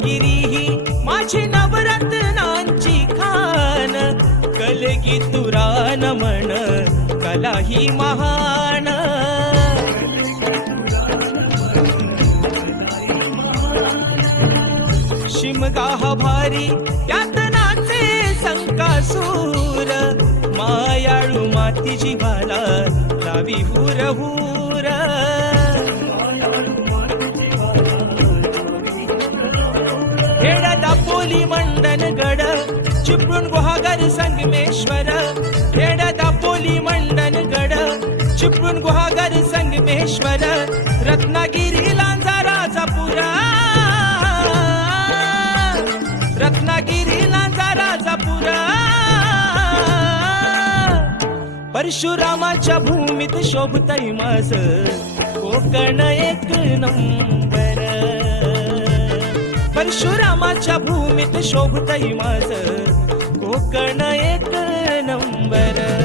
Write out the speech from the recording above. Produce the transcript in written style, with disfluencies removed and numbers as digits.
रत्नागिरी ही माझी नवरत्नांची खान, कलगी तुरान म्हण कला ही महान. शिमगा हा भारी त्यात नाचे संकासूर, मायाळू माती जीवाला लावी हुर हुर. खेड दापोली मंडनगड चिपळूण गुहागर संगमेश्वर, खेड दापोली मंडनगड चिपळूण गुहागर संगमेश्वर, रत्नागिरी लांजा राजापुरा, रत्नागिरी लांजा राजापुरा. परशुरामाच्या भूमीत शोभतय माझ कोकण एक नंबर, परशुरामाच्या भूमीत शोभतय माझ कोकण एक नंबर.